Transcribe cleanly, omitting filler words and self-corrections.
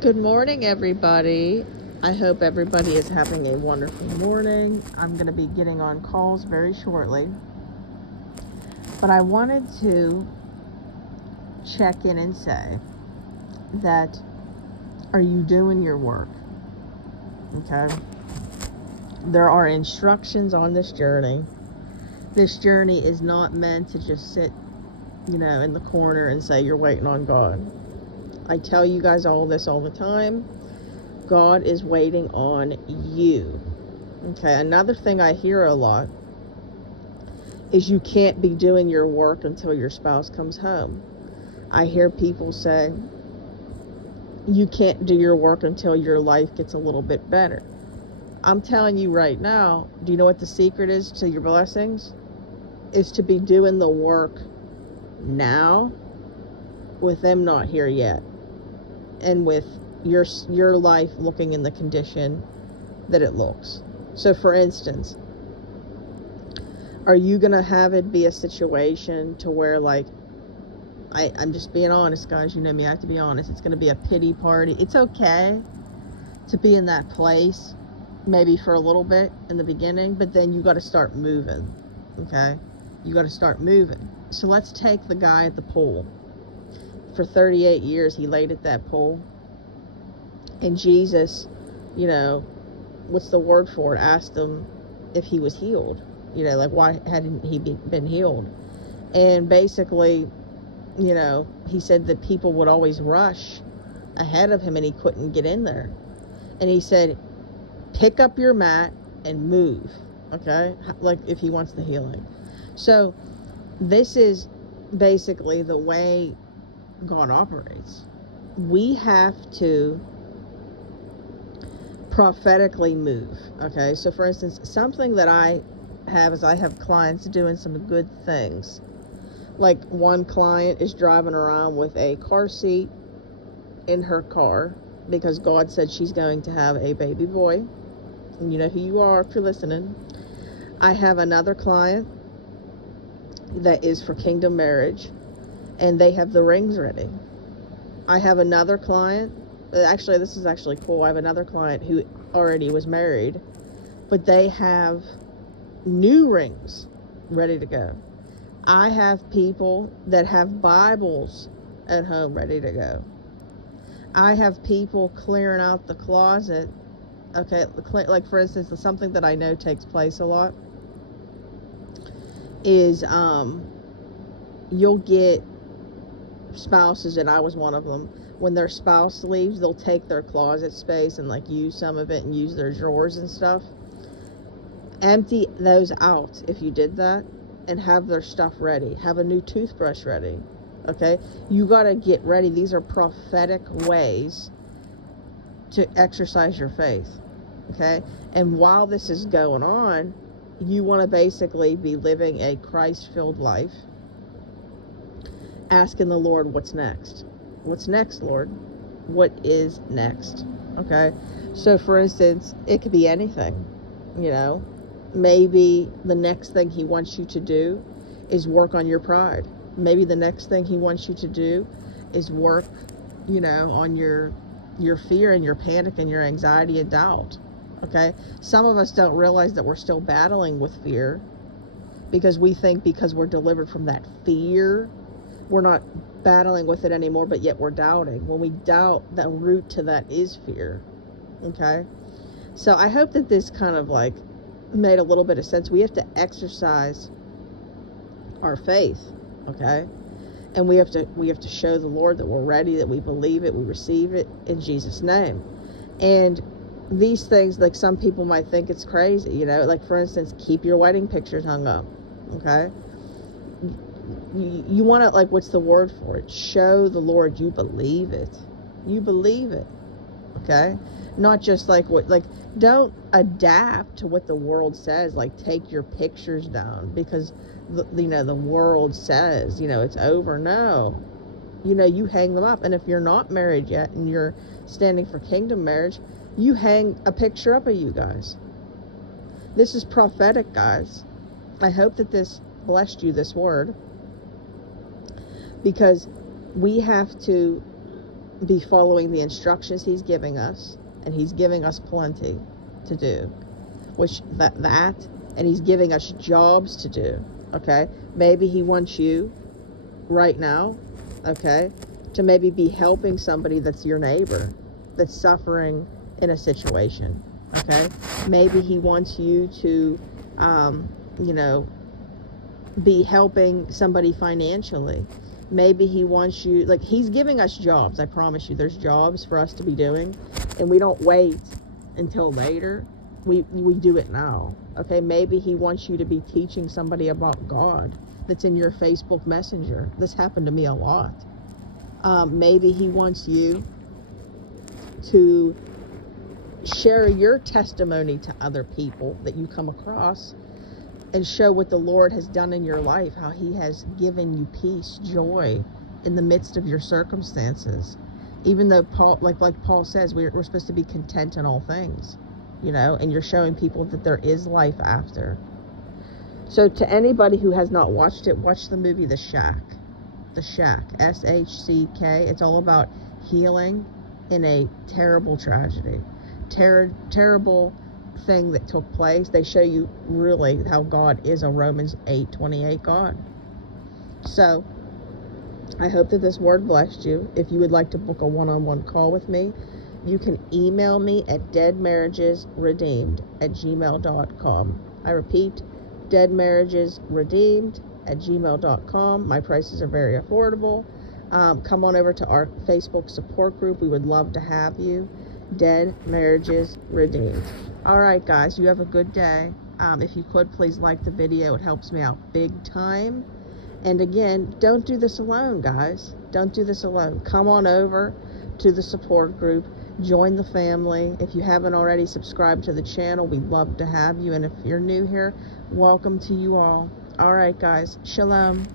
Good morning, everybody. I hope everybody is having a wonderful morning. I'm going to be getting on calls very shortly. But I wanted to check in and say that are you doing your work? Okay. There are instructions on this journey. This journey is not meant to just sit, in the corner and say you're waiting on God. I tell you guys all this all the time. God is waiting on you. Okay, another thing I hear a lot is you can't be doing your work until your spouse comes home. I hear people say you can't do your work until your life gets a little bit better. I'm telling you right now, do you know what the secret is to your blessings? Is to be doing the work now with them not here yet, and with your life looking in the condition that it looks. So for instance, are you going to have it be a situation to where, like, I'm just being honest, guys. You know me, I have to be honest. It's going to be a pity party. It's okay to be in that place, maybe for a little bit in the beginning, but then you got to start moving, okay? You got to start moving. So let's take the guy at the pool. For 38 years, he laid at that pool. And Jesus, what's the word for it? Asked him if he was healed. Like, why hadn't he been healed? And basically, he said that people would always rush ahead of him and he couldn't get in there. And he said, pick up your mat and move, okay? Like, if he wants the healing. So this is basically the way God operates. We have to prophetically move, okay? So for instance, something that I have is I have clients doing some good things. Like, one client is driving around with a car seat in her car because God said she's going to have a baby boy. And you know who you are if you're listening. I have another client that is for kingdom marriage, and they have the rings ready. I have another client, actually, this is actually cool. I have another client who already was married, but they have new rings ready to go. I have people that have Bibles at home ready to go. I have people clearing out the closet. Okay, like for instance, something that I know takes place a lot is you'll get spouses, and I was one of them. When their spouse leaves, they'll take their closet space and like use some of it and use their drawers and stuff. Empty those out if you did that, and have their stuff ready. Have a new toothbrush ready. Okay, you got to get ready. These are prophetic ways to exercise your faith. Okay, and while this is going on, you want to basically be living a Christ-filled life, asking the Lord, what's next? What's next, Lord? What is next? Okay, so for instance, it could be anything. Maybe the next thing he wants you to do is work on your pride. Maybe the next thing he wants you to do is work, on your fear and your panic and your anxiety and doubt. Okay? Some of us don't realize that we're still battling with fear because we think because we're delivered from that fear, we're not battling with it anymore, but yet we're doubting. When we doubt, the root to that is fear. Okay? So I hope that this kind of like made a little bit of sense. We have to exercise our faith, okay? And we have to show the Lord that we're ready, that we believe it, we receive it in Jesus' name. And these things, like, some people might think it's crazy, like for instance, keep your wedding pictures hung up, okay? You want to, like, what's the word for it? Show the Lord you believe it. You believe it, okay? Not just like don't adapt to what the world says, like take your pictures down because the world says it's over. No, you hang them up. And if you're not married yet and you're standing for kingdom marriage, you hang a picture up of you guys. This is prophetic, guys. I hope that this blessed you, this word, because we have to be following the instructions he's giving us, and he's giving us plenty to do, which and he's giving us jobs to do, okay? Maybe he wants you right now, okay, to maybe be helping somebody that's your neighbor, that's suffering in a situation, okay? Maybe he wants you to, be helping somebody financially. Maybe he wants you, like, he's giving us jobs. I promise you, there's jobs for us to be doing, and we don't wait until later. We do it now, okay? Maybe he wants you to be teaching somebody about God that's in your Facebook Messenger. This happened to me a lot. Maybe he wants you to share your testimony to other people that you come across and show what the Lord has done in your life, how he has given you peace, joy in the midst of your circumstances. Even though Paul, like Paul says, we're supposed to be content in all things, and you're showing people that there is life after. So to anybody who has not watched it, watch the movie The Shack. The Shack, S-H-C-K. It's all about healing in a terrible tragedy. Terrible thing that took place. They show you really how God is a Romans 8:28 God. So I hope that this word blessed you. If you would like to book a one-on-one call with me, you can email me at deadmarriagesredeemed@gmail.com. I repeat, deadmarriagesredeemed@gmail.com. My prices are very affordable. Come on over to our Facebook support group. We would love to have you. Dead Marriages Redeemed. All right, guys, you have a good day. If you could, please like the video. It helps me out big time. And again, don't do this alone, guys. Don't do this alone. Come on over to the support group. Join the family. If you haven't already subscribed to the channel, we'd love to have you. And if you're new here, welcome to you all. All right, guys. Shalom.